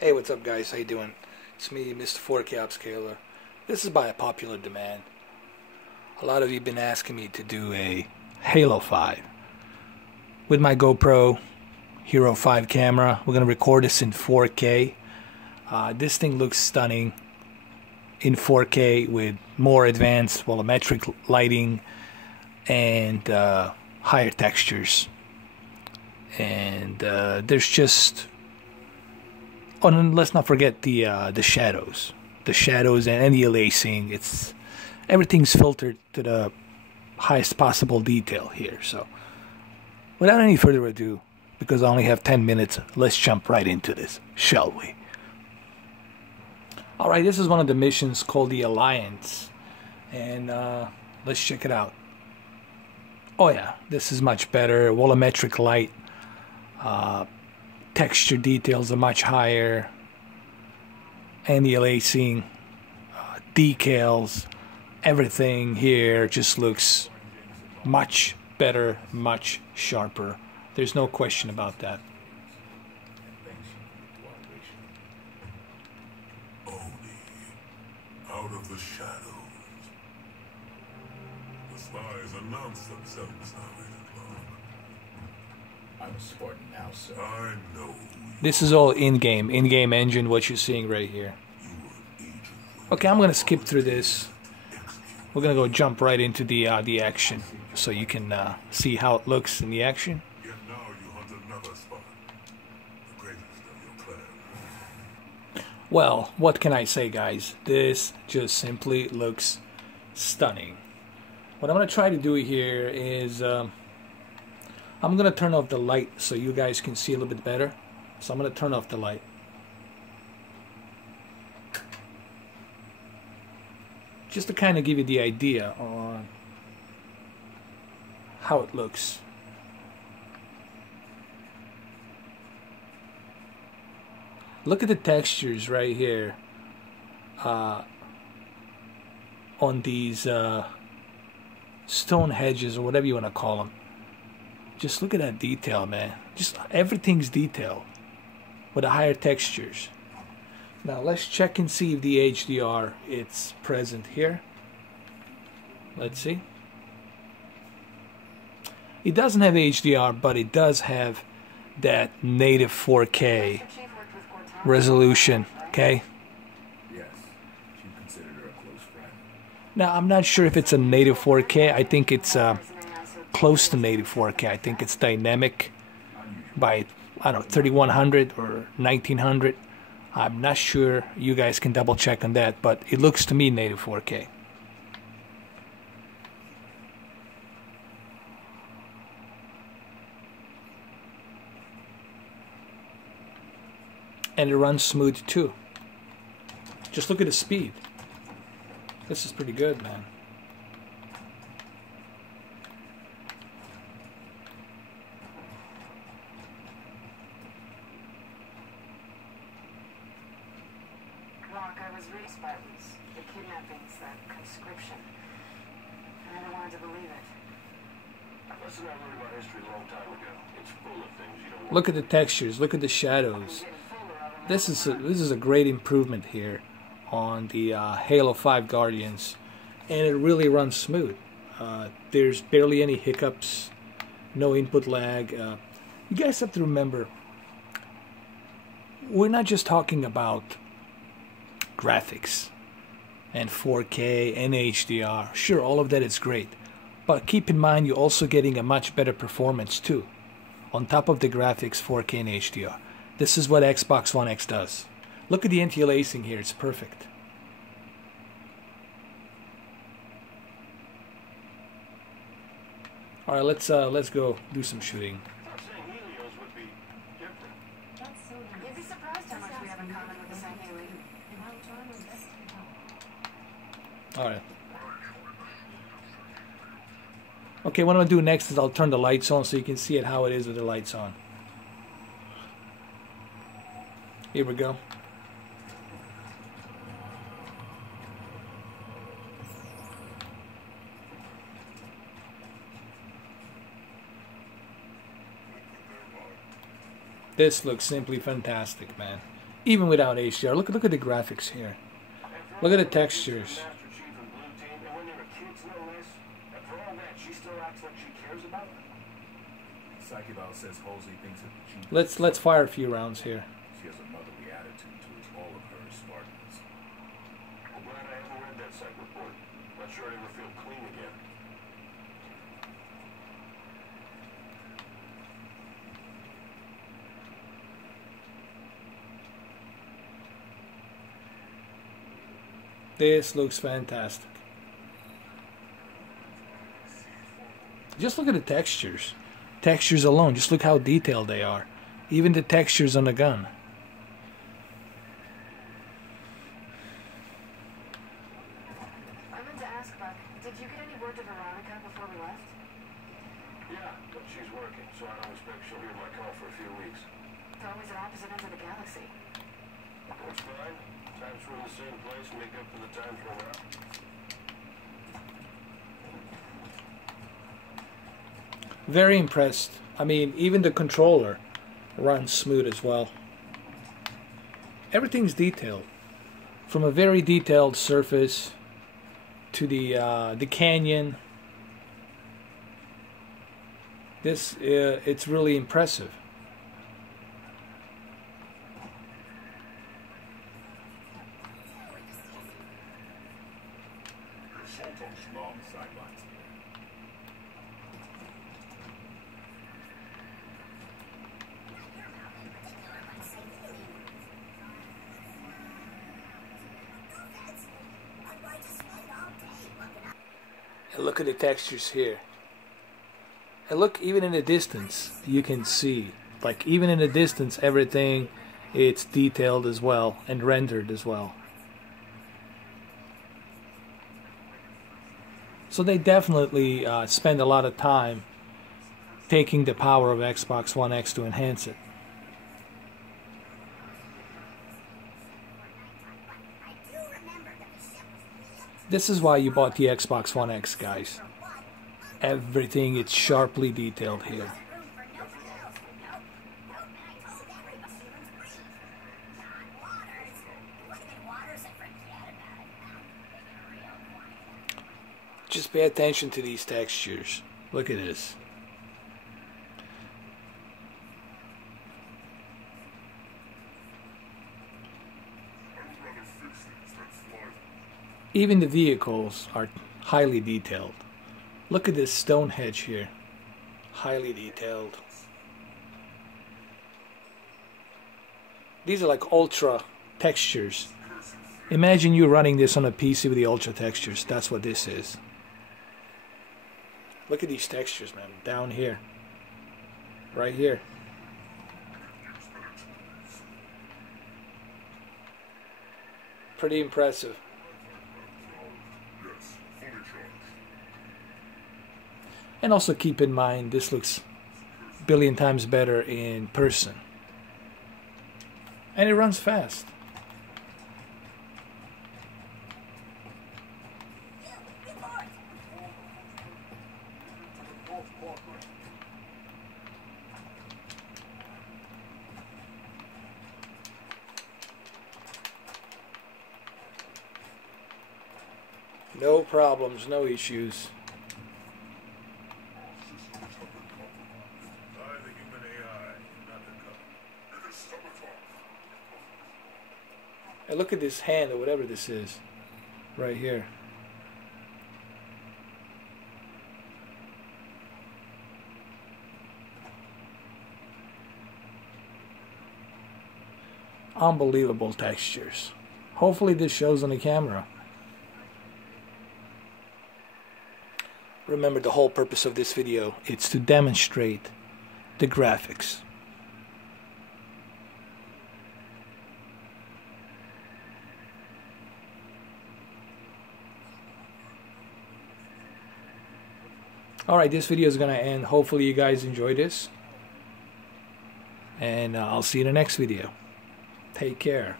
Hey, what's up guys? How you doing? It's me, Mr. 4K Upscaler. This is by a popular demand. A lot of you have been asking me to do a Halo 5 with my GoPro Hero 5 camera. We're gonna record this in 4K. This thing looks stunning in 4K with more advanced volumetric lighting and higher textures. And there's just and let's not forget the shadows, and the aliasing. Everything's filtered to the highest possible detail here. So, without any further ado, because I only have 10 minutes, let's jump right into this, shall we? All right, this is one of the missions called the Alliance, and let's check it out. Oh yeah, this is much better. Volumetric light. Texture details are much higher, and the aliasing, decals, everything here just looks much better, much sharper. There's no question about that. Out of the shadows, the spies announce themselves now, I'm a Spartan now, sir. I know. This is all in-game engine, what you're seeing right here. Okay, I'm gonna skip through this. We're gonna go jump right into the action, so you can see how it looks in the action. Yet now you hunt another Spartan, the greatest of your clan. Well, what can I say, guys? This just simply looks stunning. What I'm gonna try to do here is I'm gonna turn off the light so you guys can see a little bit better. So I'm gonna turn off the light. Just to kind of give you the idea on how it looks. Look at the textures right here on these stone hedges, or whatever you want to call them. Just look at that detail, man. Just everything's detailed with the higher textures. Now let's check and see if the HDR it's present here. Let's see. It doesn't have HDR, but it does have that native 4K resolution. Okay. Yes, you considered her a close friend. Now I'm not sure if it's a native 4K. I think it's close to native 4K. I think it's dynamic by, I don't know, 3100 or 1900. I'm not sure. You guys can double check on that, but it looks to me native 4K. And it runs smooth too. Just look at the speed. This is pretty good, man. I was raised by these, the kidnappings, that conscription. And I don't want to believe it. Listen, I learned about history a long time ago. It's full of things you don't want. Look at the textures. Look at the shadows. This is a great improvement here on the Halo 5 Guardians, and it really runs smooth. There's barely any hiccups, no input lag. You guys have to remember, we're not just talking about graphics and 4K and HDR. Sure, all of that is great, but keep in mind you're also getting a much better performance too, on top of the graphics, 4K and HDR. This is what Xbox One X does. Look at the anti-aliasing here, it's perfect. All right, let's go do some shooting. You'd be surprised how much we have in common with the Sangheili. All right. Okay, what I'm gonna do next is I'll turn the lights on so you can see it how it is with the lights on. Here we go. This looks simply fantastic, man. Even without HDR, look at the graphics here. Look at the textures. Says Halsey thinks that the chief. Let's fire a few rounds here. She has a motherly attitude towards all of her smartness. I'm glad I haven't read that psych report. Not sure I'd ever feel clean again. This looks fantastic. Just look at the textures. Textures alone, just look how detailed they are. Even the textures on the gun. I meant to ask, Buck, did you get any word to Veronica before we left? Yeah, but she's working, so I don't expect she'll hear my call for a few weeks. They're always at opposite ends of the galaxy. That's fine. Times we're in the same place, make up for the times we're out. Very impressed. I mean, even the controller runs smooth as well. Everything's detailed. From a very detailed surface to the canyon. This it's really impressive. Long sidelines. And look at the textures here. And look, even in the distance, you can see. Like, even in the distance, everything, it's detailed as well and rendered as well. So they definitely spend a lot of time taking the power of Xbox One X to enhance it. This is why you bought the Xbox One X, guys. Everything is sharply detailed here. Just pay attention to these textures. Look at this. Even the vehicles are highly detailed. Look at this stone hedge here. Highly detailed. These are like ultra textures. Imagine you running this on a PC with the ultra textures. That's what this is. Look at these textures, man. Down here. Right here. Pretty impressive. And also keep in mind, this looks a billion times better in person. And it runs fast. No problems, no issues. And look at this hand or whatever this is. Right here. Unbelievable textures. Hopefully this shows on the camera. Remember, the whole purpose of this video is to demonstrate the graphics. Alright, this video is going to end. Hopefully you guys enjoyed this. And I'll see you in the next video. Take care.